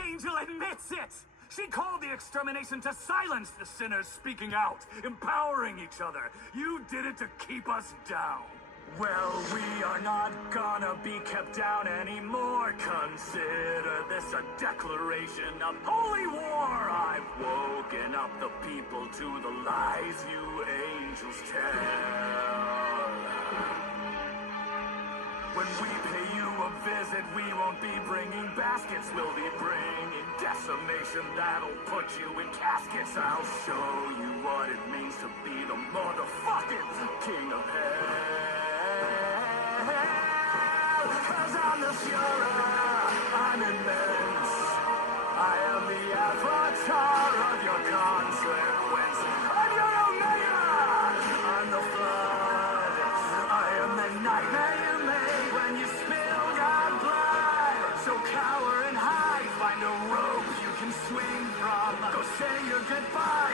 angel admits it! She called the extermination to silence the sinners speaking out, empowering each other. You did it to keep us down. Well, we are not gonna be kept down anymore. Consider this a declaration of holy war. I've woken up the people to the lies you angels tell. When we pay you a visit, we won't be bringing baskets. We'll be bringing decimation that'll put you in caskets. I'll show you what it means to be the motherfucking king of hell. 'Cause I'm the Führer, I'm immense. I am the avatar of your consequence. I'm your omega, I'm the flood. I am the nightmare you made when you spilled your blood. So cower and hide, find a rope you can swing from. Go say your goodbye.